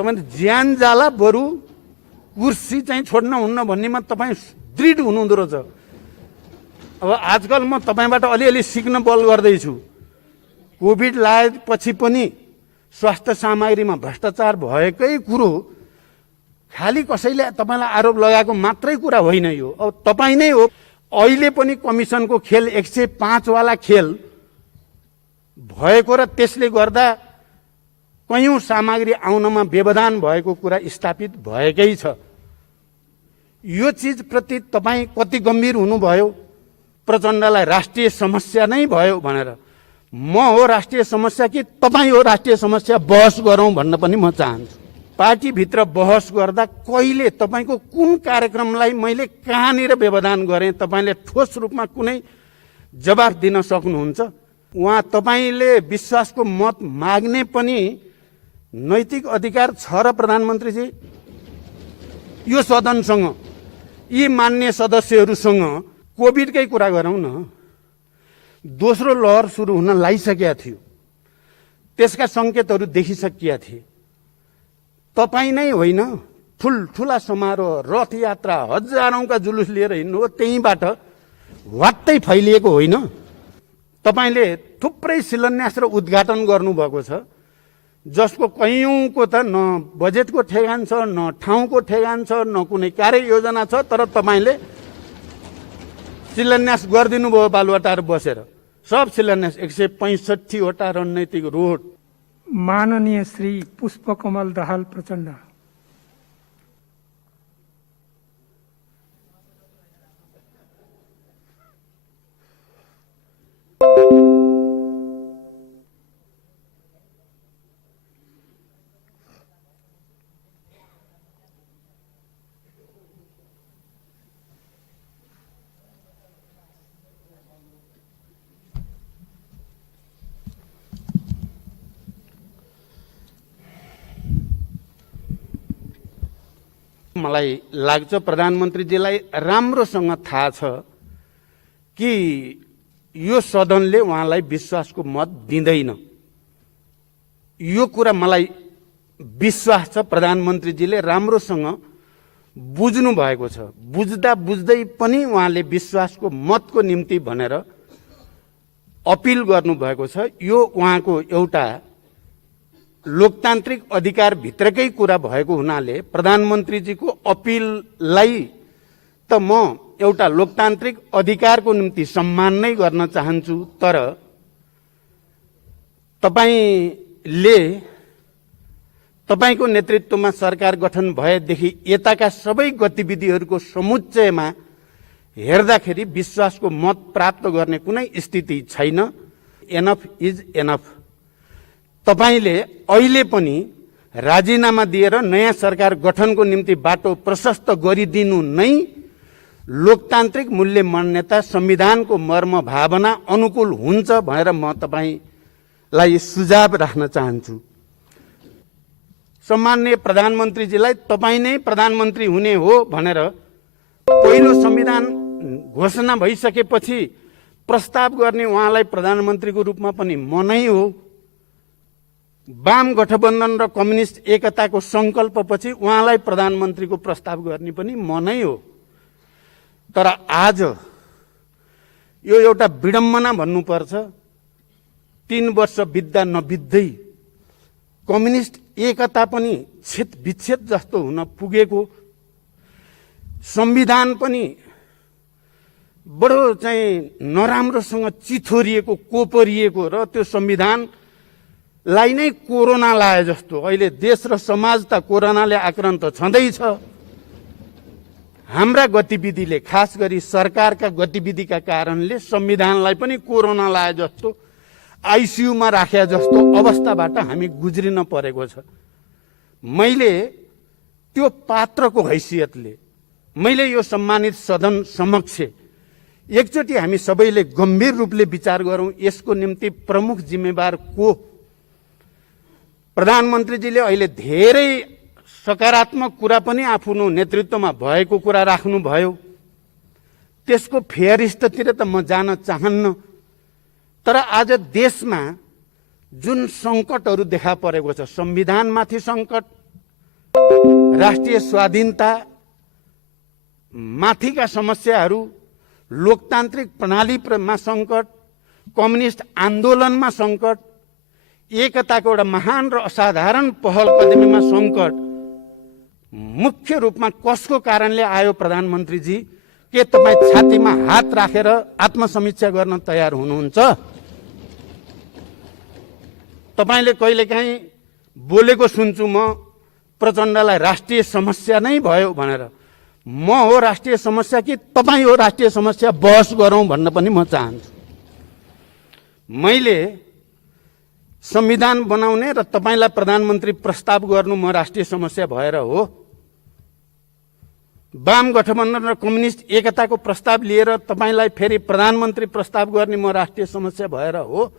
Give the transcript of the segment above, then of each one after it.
तपाईले ज्यान जाला बरु कुर्सी चाहिँ छोड्न हुन्न भन्नेमा तपाईँ दृढ हुनुहुँदो रहेछ। अब आजकल म तपाईबाट अलिअलि सिक्न बल गर्दैछु। कोभिड लागेपछि पनि स्वास्थ्य सामग्रीमा भ्रष्टाचार भएकै कुरो खालि कसैले तपाईलाई आरोप लगाएको मात्रै कुरा होइन यो। अब तपाईँ नै हो। अहिले पनि कमिसनको खेल 105 वाला खेल भएको र त्यसले गर्दा कयौं सामग्री आउनमा व्यवधान भएको कुरा स्थापित भएकै छ। यो चीज प्रति तपाईँ कति गम्भीर हुनुभयो? प्रचण्डलाई राष्ट्रिय समस्या नै भयो भनेर म हो राष्ट्रिय समस्या कि तपाईँ हो राष्ट्रिय समस्या बहस गरौँ भन्न पनि म चाहन्छु। पार्टीभित्र बहस गर्दा कहिले तपाईँको कुन कार्यक्रमलाई मैले कहाँनिर व्यवधान गरेँ तपाईँले ठोस रूपमा कुनै जवाफ दिन सक्नुहुन्छ? उहाँ तपाईँले विश्वासको मत माग्ने पनि नैतिक अधिकार छ र प्रधानमन्त्रीजी? यो सदनसँग यी मान्य सदस्यहरूसँग कोभिडकै कुरा गरौँ न। दोस्रो लहर सुरु हुन लागिसकेका थियो, त्यसका सङ्केतहरू देखिसकिया थिए। तपाईँ नै होइन, ठुल्ठुला समारोह, रथ यात्रा, हजारौंका जुलुस लिएर हिँड्नु हो, त्यहीँबाट वात्तै फैलिएको होइन। तपाईले थुप्रै शिलान्यास र उद्घाटन गर्नुभएको छ जसको कयौंको त न बजेटको ठेगान छ, न ठाउँको ठेगान छ, न कुनै कार्ययोजना छ, तर तपाईले शिलान्यास गरिदिनु भयो बालुवाटार बसेर। सब शिलान्यास 165 वटा रणनीतिक रोड। माननीय श्री पुष्पकमल दाहाल प्रचण्ड। मलाई लाग्छ प्रधानमन्त्रीजीलाई राम्रोसँग थाहा छ कि यो सदनले उहाँलाई विश्वासको मत दिँदैन। यो कुरा मलाई विश्वास छ प्रधानमन्त्रीजीले राम्रोसँग बुझ्नु भएको छ। बुझ्दा बुझ्दै पनि उहाँले विश्वासको मतको निम्ति भनेर अपिल गर्नुभएको छ। यो उहाँको एउटा लोकतान्त्रिक अधिकार भित्रकै कुरा भएको हुनाले प्रधानमन्त्रीजीको अपिललाई त म एउटा लोकतान्त्रिक अधिकारको निम्ति सम्मान नै गर्न चाहन्छु। तर तपाईको नेतृत्वमा सरकार गठन भएदेखि यताका सबै गतिविधिहरूको समुच्चयमा हेर्दाखेरि विश्वासको मत प्राप्त गर्ने कुनै स्थिति छैन। Enough is enough. तपाईले अहिले पनि राजीनामा दिएर नयाँ सरकार गठनको निम्ति बाटो प्रशस्त गरिदिनु नै लोकतान्त्रिक मूल्य मान्यता संविधानको मर्म भावना अनुकूल हुन्छ भनेर म तपाईलाई सुझाव राख्न चाहन्छु। सम्माननीय प्रधानमन्त्रीजीलाई तपाईँ नै प्रधानमन्त्री हुने हो भनेर पहिलो संविधान घोषणा भइसकेपछि प्रस्ताव गर्ने उहाँलाई प्रधानमन्त्रीको रूपमा पनि म नै हो। वाम गठबन्धन र कम्युनिस्ट एकताको संकल्पपछि उहाँलाई प्रधानमन्त्रीको प्रस्ताव गर्ने पनि म नै हो। तर आज यो एउटा विडम्बना भन्नुपर्छ। 3 वर्ष बित्दा नबित्दै कम्युनिस्ट एकता पनि छेद विच्छेद जस्तो हुन पुगेको, संविधान पनि बडो चाहिँ नराम्रोसँग चिथोरिएको, कोपरिएको र त्यो संविधानलाई नै कोरोना लाए जस्तो। अहिले देश र समाज त कोरोनाले आक्रान्त छँदैछ। हाम्रा गतिविधिले, खास गरी सरकारका गतिविधिका कारणले संविधानलाई पनि कोरोना लाए जस्तो, आइसियुमा राखे जस्तो अवस्थाबाट हामी गुज्रिन परेको छ। मैले त्यो पात्रको हैसियतले मैले यो सम्मानित सदन समक्ष एकचोटि हामी सबैले गम्भीर रूपले विचार गरौँ, यसको निम्ति प्रमुख जिम्मेवार को? प्रधानमन्त्रीजीले अहिले धेरै सकारात्मक कुरा पनि आफ्नो नेतृत्वमा भएको कुरा राख्नुभयो। त्यसको फेयरिस्टतिर त म जान चाहन्न। तर आज देशमा जुन सङ्कटहरू देखा परेको छ, संविधानमाथि सङ्कट, राष्ट्रिय स्वाधीनता माथिका समस्याहरू, लोकतान्त्रिक प्रणालीमा सङ्कट, कम्युनिस्ट आन्दोलनमा सङ्कट, एकताको एउटा महान र असाधारण पहल कदमीमा सङ्कट मुख्य रूपमा कसको कारणले आयो प्रधानमन्त्रीजी? के तपाईँ छातीमा हात राखेर आत्मसमीक्षा गर्न तयार हुनुहुन्छ? तपाईँले कहिलेकाहीँ बोलेको सुन्छु म प्रचण्डलाई राष्ट्रिय समस्या नै भयो भनेर। म हो राष्ट्रिय समस्या कि तपाईँ हो राष्ट्रिय समस्या? बहस गरौँ भन्न पनि म चाहन्छु। मैले संविधान बनाउने र तपाईलाई प्रधानमन्त्री प्रस्ताव गर्नु म राष्ट्रिय समस्या भएर हो? वाम गठबन्धन र कम्युनिस्ट एकताको प्रस्ताव लिएर तपाईलाई फेरि प्रधानमन्त्री प्रस्ताव गर्ने म राष्ट्रिय समस्या भएर हो?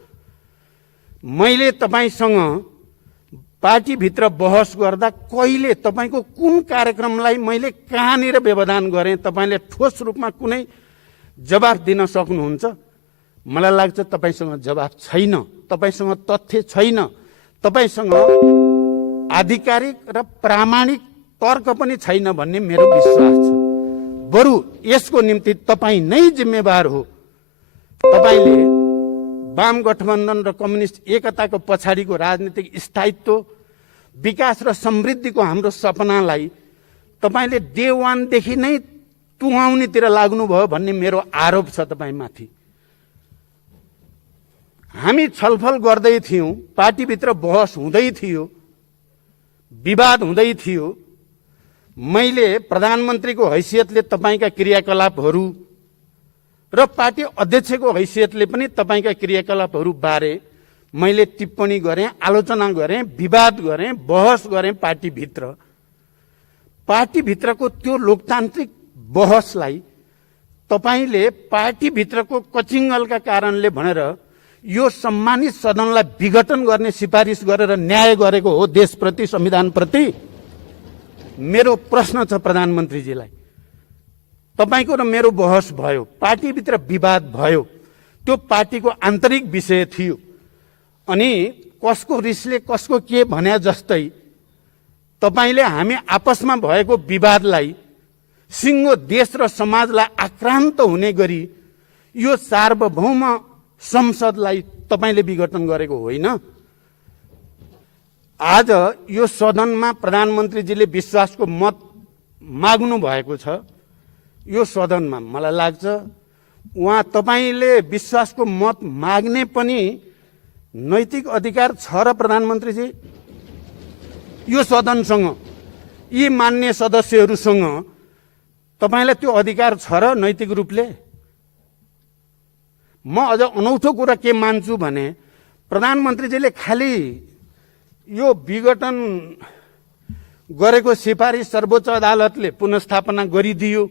मैले तपाईसँग पार्टीभित्र बहस गर्दा कहिले तपाईको कुन कार्यक्रमलाई मैले कहाँनिर व्यवधान गरेँ तपाईले ठोस रूपमा कुनै जवाफ दिन सक्नुहुन्छ? मलाई लाग्छ तपाईसँग जवाफ छैन, तपाईसँग तथ्य छैन, तपाईसँग आधिकारिक र प्रामाणिक तर्क पनि छैन भन्ने मेरो विश्वास छ। बरु यसको निम्ति तपाईँ नै जिम्मेवार हो। तपाईले वाम गठबन्धन र कम्युनिस्ट एकताको पछाडिको राजनीतिक स्थायित्व, विकास र समृद्धिको हाम्रो सपनालाई तपाईले डे वानदेखि नै तुहाउनेतिर लाग्नुभयो भन्ने मेरो आरोप छ तपाईमाथि। हामी छलफल गर्दै थियौं, पार्टीभित्र बहस हुँदै थियो, विवाद हुँदै थियो। मैले प्रधानमन्त्रीको हैसियतले तपाईका क्रियाकलापहरू र पार्टी अध्यक्षको हैसियतले पनि तपाईका क्रियाकलापहरू बारे मैले टिप्पणी गरेँ, आलोचना गरेँ, विवाद गरेँ, बहस गरेँ पार्टीभित्र। पार्टीभित्रको त्यो लोकतान्त्रिक बहसलाई तपाईले पार्टीभित्रको कचिङ्गलका कारणले भनेर यो सम्मानित सदनलाई विघटन गर्ने सिफारिस गरेर न्याय गरेको हो देशप्रति, संविधानप्रति। मेरो प्रश्न छ प्रधानमन्त्रीजीलाई, तपाईको र मेरो बहस भयो, पार्टीभित्र विवाद भयो, त्यो पार्टीको आन्तरिक विषय थियो। अनि कसको रिसले कसको के भन्या जस्तै तपाईले हामी आपसमा भएको विवादलाई सिङ्गो देश र समाजलाई आक्रान्त हुने गरी यो सार्वभौम संसदलाई तपाईले विघटन गरेको होइन। आज यो सदनमा प्रधानमन्त्रीजीले विश्वासको मत माग्नु भएको छ। यो सदनमा मलाई लाग्छ उहाँ तपाईले विश्वासको मत माग्ने पनि नैतिक अधिकार छ र प्रधानमन्त्रीजी? यो सदनसँग, यी मान्य सदस्यहरूसँग तपाईलाई त्यो अधिकार छ र नैतिक रूपले? म अझ अनौठो कुरा के मान्छु भने प्रधानमन्त्रीजीले खालि यो विघटन गरेको सिफारिस सर्वोच्च अदालतले पुनर्स्थापना गरिदियो,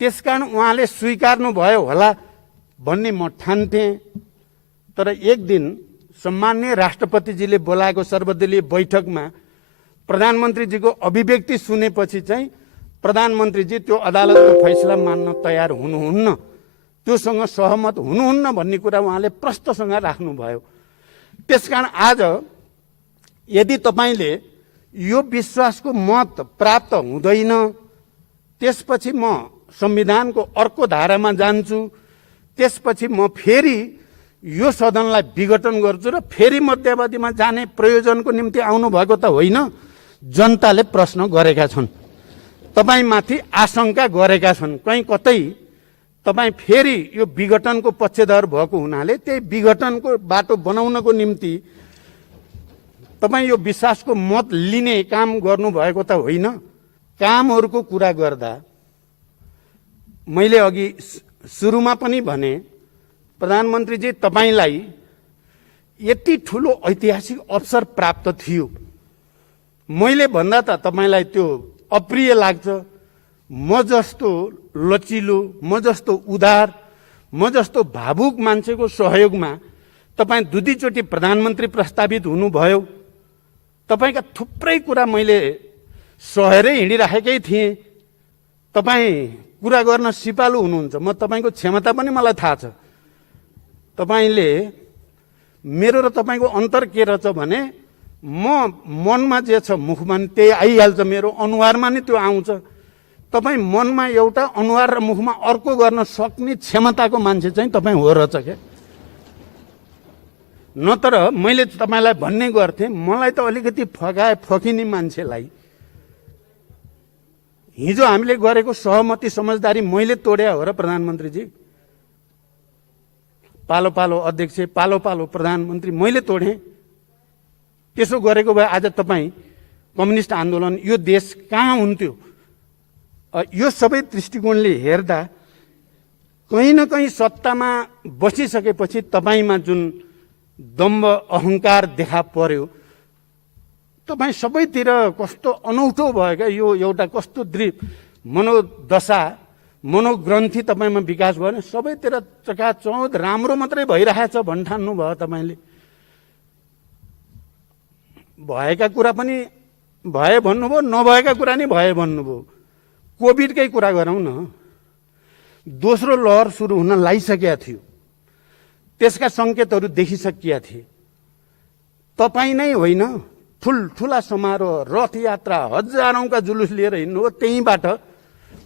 त्यसकारण उहाँले स्वीकार्नु भयो होला भन्ने म ठान्थेँ। तर एक दिन सम्माननीय राष्ट्रपतिजीले बोलाएको सर्वदलीय बैठकमा प्रधानमन्त्रीजीको अभिव्यक्ति सुनेपछि चाहिँ प्रधानमन्त्रीजी त्यो अदालतको फैसला मान्न तयार हुनुहुन्न, त्योसँग सहमत हुनुहुन्न भन्ने कुरा उहाँले प्रष्टसँग राख्नुभयो। त्यसकारण आज यदि तपाईले यो विश्वासको मत प्राप्त हुँदैन, त्यसपछि म संविधानको अर्को धारामा जान्छु, त्यसपछि म फेरि यो सदनलाई विघटन गर्छु र फेरि मध्यावधिमा जाने प्रयोजनको निम्ति आउनुभएको त होइन। जनताले प्रश्न गरेका छन्, तपाईमाथि आशंका गरेका छन्, कहीँ कतै तपाईँ फेरि यो विघटनको पक्षधर भएको हुनाले त्यही विघटनको बाटो बनाउनको निम्ति तपाईँ यो विश्वासको मत लिने काम गर्नुभएको त होइन। कामहरूको कुरा गर्दा मैले अघि सुरुमा पनि भने प्रधानमन्त्रीजी तपाईलाई यति ठुलो ऐतिहासिक अवसर प्राप्त थियो। मैले भन्दा त तपाईलाई त्यो अप्रिय लाग्छ। म जस्तो लचिलो, म जस्तो उदार, म जस्तो भावुक मान्छेको सहयोगमा तपाईँ दुईचोटि प्रधानमन्त्री प्रस्तावित हुनुभयो। तपाईका थुप्रै कुरा मैले सहेरै हिँडिराखेकै थिएँ। तपाईँ कुरा गर्न सिपालु हुनुहुन्छ, म तपाईको क्षमता पनि मलाई थाहा छ। तपाईँले मेरो र तपाईँको अन्तर के रहेछ भने म मनमा जे छ मुखमा नि त्यही आइहाल्छ, मेरो अनुहारमा नि त्यो आउँछ। तपाईँ मनमा एउटा अनुहार र मुखमा अर्को गर्न सक्ने क्षमताको मान्छे चाहिँ तपाईँ हो रहेछ क्या। नत्र मैले तपाईँलाई भन्ने गर्थेँ, मलाई त अलिकति फकिने मान्छेलाई हिजो हामीले गरेको सहमति समझदारी मैले तोड्या हो र प्रधानमन्त्रीजी। पालो पालो अध्यक्ष, पालो पालो प्रधानमन्त्री मैले तोडेँ। त्यसो गरेको भए आज तपाईँ कम्युनिस्ट आन्दोलन यो देश कहाँ हुन्थ्यो? यो सबै दृष्टिकोणले हेर्दा कहीँ न कहीँ सत्तामा बसिसकेपछि तपाईँमा जुन दम्भ अहङ्कार देखा पर्यो, तपाईँ सबैतिर कस्तो अनौठो भयो क्या। यो एउटा कस्तो मनोदशा, मनोग्रन्थि तपाईँमा विकास भयो। सबैतिर चकाचौध राम्रो मात्रै भइरहेछ भन्ठान्नु भयो तपाईँले। भएका कुरा पनि भए भन्नुभयो, नभएका कुरा नि भए भन्नुभयो। कोभिडकै कुरा गरौँ न, दोस्रो लहर सुरु हुन लागिसकेका थियो, त्यसका सङ्केतहरू देखिसकिया थिए। तपाईँ नै होइन, ठुल्ठुला समारोह, रथयात्रा, हजारौंका जुलुस लिएर हिँड्नुभयो, त्यहीँबाट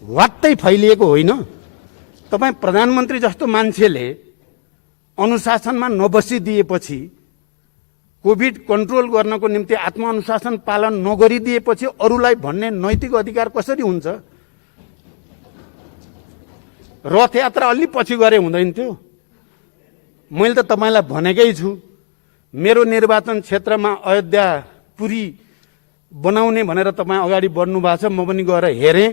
वात्तै फैलिएको होइन। तपाईँ प्रधानमन्त्री जस्तो मान्छेले अनुशासनमा नबसिदिएपछि, कोभिड कन्ट्रोल गर्नको निम्ति आत्मअनुशासन पालन नगरिदिएपछि अरूलाई भन्ने नैतिक अधिकार कसरी हुन्छ? रथयात्रा अलि पछि गरे हुँदैन थियो? मैले त तपाईँलाई भनेकै छु, मेरो निर्वाचन क्षेत्रमा अयोध्या पुरी बनाउने भनेर तपाईँ अगाडि बढ्नु भएको छ। म पनि गएर हेरेँ,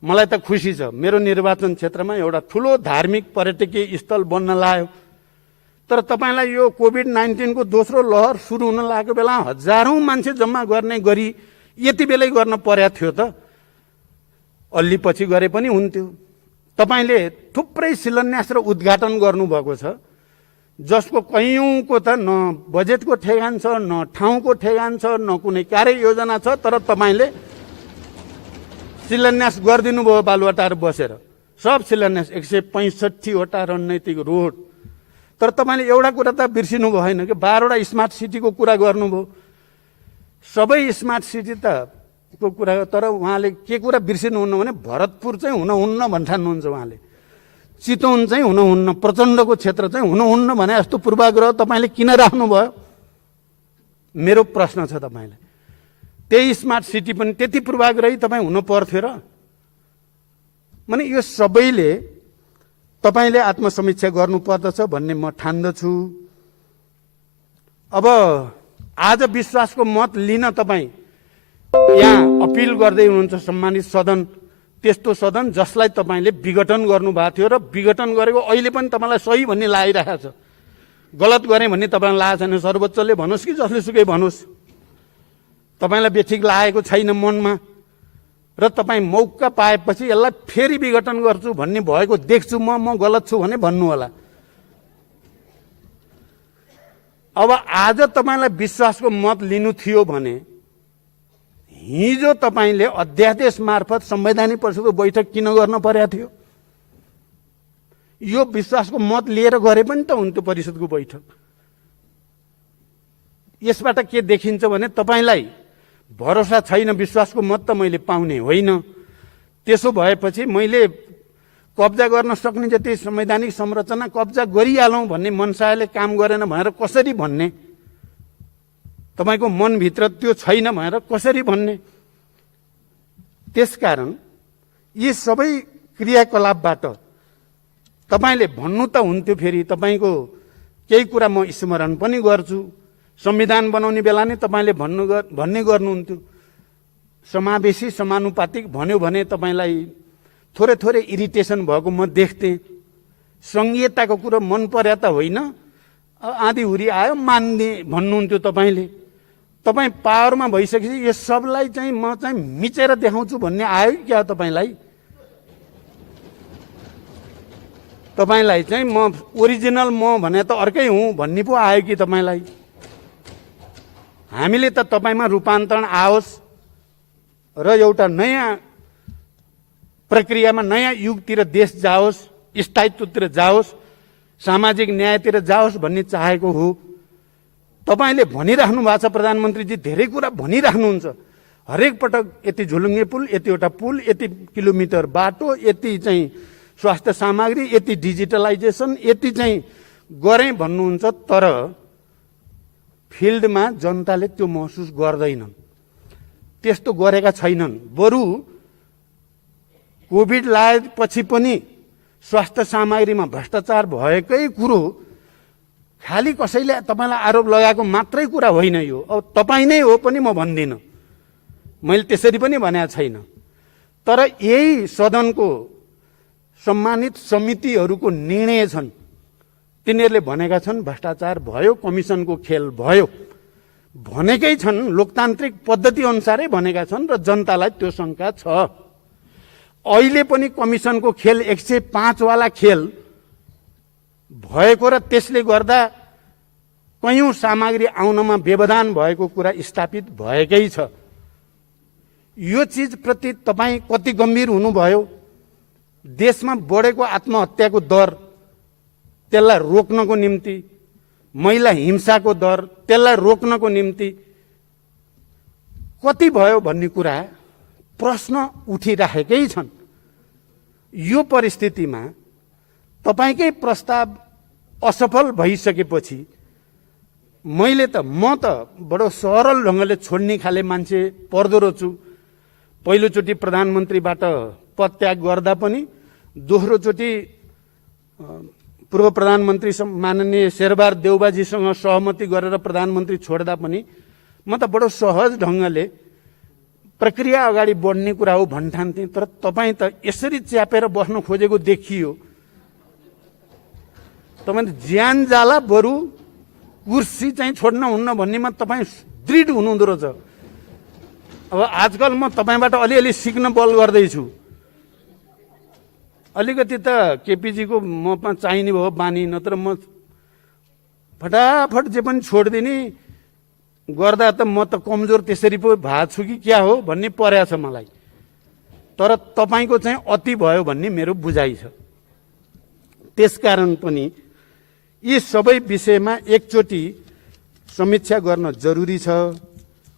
मलाई त खुसी छ। मेरो निर्वाचन क्षेत्रमा एउटा ठुलो धार्मिक पर्यटकीय स्थल बन्न लाग्यो। तर तपाईँलाई यो कोभिड-19 को दोस्रो लहर सुरु हुन लागेको बेला हजारौं मान्छे जम्मा गर्ने गरी यति बेलै गर्न पर्या थियो त? अलि पछि गरे पनि हुन्थ्यो। तपाईँले थुप्रै शिलान्यास र उद्घाटन गर्नुभएको छ, जसको कैयौंको त न बजेटको ठेगान छ, न ठाउँको ठेगान छ, न कुनै कार्ययोजना छ। तर तपाईँले शिलान्यास गरिदिनु भयो बालुवाटार बसेर। सब शिलान्यास 165 वटा रणनैतिक रोड। तर तपाईँले एउटा कुरा त बिर्सिनु भएन कि 12 वटा स्मार्ट सिटीको कुरा गर्नुभयो। सबै स्मार्ट सिटी त को कुरा, तर उहाँले के कुरा बिर्सिनुहुन्न भने भरतपुर चाहिँ हुनुहुन्न भन्ठान्नुहुन्छ उहाँले। चितवन चाहिँ हुनुहुन्न, प्रचण्डको क्षेत्र चाहिँ हुनुहुन्न भने जस्तो पूर्वाग्रह तपाईँले किन राख्नुभयो? मेरो प्रश्न छ तपाईँलाई। त्यही स्मार्ट सिटी पनि त्यति पूर्वाग्रही तपाईँ हुनु पर्थ्यो र? माने यो सबैले तपाईँले आत्मसमीक्षा गर्नुपर्दछ भन्ने म ठान्दछु। अब आज विश्वासको मत लिन तपाईँ यहाँ अपिल गर्दै हुनुहुन्छ सम्मानित सदन, त्यस्तो सदन जसलाई तपाईँले विघटन गर्नुभएको थियो र विघटन गरेको अहिले पनि तपाईँलाई सही भन्ने लागिरहेको छ। गलत गरेँ भन्ने तपाईँलाई लागेको छैन, सर्वोच्चले भनोस् कि जसले सुकै भनोस्, तपाईँलाई बेठिक लागेको छैन मनमा र तपाईँ मौका पाएपछि यसलाई फेरि विघटन गर्छु भन्ने भएको देख्छु म गलत छु भने भन्नु होला। अब आज तपाईँलाई विश्वासको मत लिनु थियो भने हिजो तपाईँले अध्यादेश मार्फत संवैधानिक परिषदको बैठक किन गर्न पर्या थियो? यो विश्वासको मत लिएर गरे पनि त हुन्थ्यो परिषदको बैठक। यसबाट के देखिन्छ भने तपाईँलाई भरोसा छैन, विश्वासको मत त मैले पाउने होइन। त्यसो भएपछि मैले कब्जा गर्न सक्ने जति संवैधानिक संरचना कब्जा गरिहालौँ भन्ने मनसायले काम गरेन भनेर कसरी भन्ने? तपाईँको मनभित्र त्यो छैन भनेर कसरी भन्ने? त्यसकारण यी सबै क्रियाकलापबाट तपाईँले भन्नु त हुन्थ्यो, फेरि तपाईँको केही कुरा म स्मरण पनि गर्छु। संविधान बनाउने बेला नै तपाईँले भन्ने गर्नुहुन्थ्यो, समावेशी समानुपातिक भन्यो भने तपाईँलाई थोरै थोरै इरिटेसन भएको म देख्थेँ। सङ्घीयताको कुरो मन पर्या त होइन, आधी हुरी आयो मान्ने भन्नुहुन्थ्यो तपाईँले। तपाईँ पावरमा भइसकेपछि यो सबलाई चाहिँ म चाहिँ मिचेर देखाउँछु भन्ने आयो कि क्या तपाईँलाई? तपाईँलाई चाहिँ म ओरिजिनल म भने त अर्कै हुँ भन्ने पो आयो कि तपाईँलाई? हामीले त तपाईँमा रूपान्तरण आओस् र एउटा नयाँ प्रक्रियामा नयाँ युगतिर देश जाओस्, स्थायित्वतिर जाओस्, सामाजिक न्यायतिर जाओस् भन्ने चाहेको हो। तपाईले भनिराख्नु भएको छ प्रधानमन्त्रीजी, धेरै कुरा भनिराख्नुहुन्छ। हरेक पटक यति झुलुङ्गे पुल, यतिवटा पुल, यति किलोमिटर बाटो, यति चाहिँ स्वास्थ्य सामग्री, यति डिजिटलाइजेसन, यति चाहिँ गरेँ भन्नुहुन्छ। तर फिल्डमा जनताले त्यो महसुस गर्दैनन्, त्यस्तो गरेका छैनन्। बरु कोभिड लागेपछि पनि स्वास्थ्य सामग्रीमा भ्रष्टाचार भएकै कुरो खालि कसैले तपाईलाई आरोप लगाएको मात्रै कुरा होइन यो। अब तपाईँ नै हो पनि म भन्दिनँ, मैले त्यसरी पनि भनेको छैन। तर यही सदनको सम्मानित समितिहरूको निर्णय छन्, तिनीहरूले भनेका छन् भ्रष्टाचार भयो, कमिसनको खेल भयो भनेकै छन्, लोकतान्त्रिक पद्धति अनुसारै भनेका छन् र जनतालाई त्यो शङ्का छ। अहिले पनि कमिसनको खेल 105 वाला खेल भएको र त्यसले गर्दा कयौं सामग्री आउनमा व्यवधान भएको कुरा स्थापित भएकै छ। यो चीजप्रति तपाईँ कति गम्भीर हुनुभयो? देशमा बढेको आत्महत्याको दर, त्यसलाई रोक्नको निम्ति, महिला हिंसाको दर, त्यसलाई रोक्नको निम्ति कति भयो भन्ने कुरा प्रश्न उठिराखेकै छन्। यो परिस्थितिमा तपाईकै प्रस्ताव असफल भइसकेपछि म त बडो सरल ढङ्गले छोड्ने खाले मान्छे पर्दो रहेछु। पहिलोचोटि प्रधानमन्त्रीबाट पदत्याग गर्दा पनि, दोस्रोचोटि पूर्व प्रधानमन्त्री माननीय शेरबहादुर देउबाजीसँग सहमति गरेर प्रधानमन्त्री छोड्दा पनि म त बडो सहज ढङ्गले प्रक्रिया अगाडि बढ्ने कुरा हो भन्ठान्थे। तर तपाईँ त यसरी च्यापेर बस्न खोजेको देखियो। तपाईँ ज्यान जाला बरु कुर्सी चाहिँ छोड्न हुन्न भन्नेमा तपाईँ दृढ हुनुहुँदो रहेछ। अब आजकल म तपाईँबाट अलिअलि सिक्न बल गर्दैछु। अलिकति त केपीजीको ममा चाहिने भयो बानी, नत्र म फटाफट जे पनि छोडिदिने गर्दा त म त कमजोर त्यसरी पो भएको छु कि क्या हो भन्ने परेको छ मलाई। तर तपाईँको चाहिँ अति भयो भन्ने मेरो बुझाइ छ। त्यसकारण पनि यी सबै विषयमा एकचोटि समीक्षा गर्न जरुरी छ।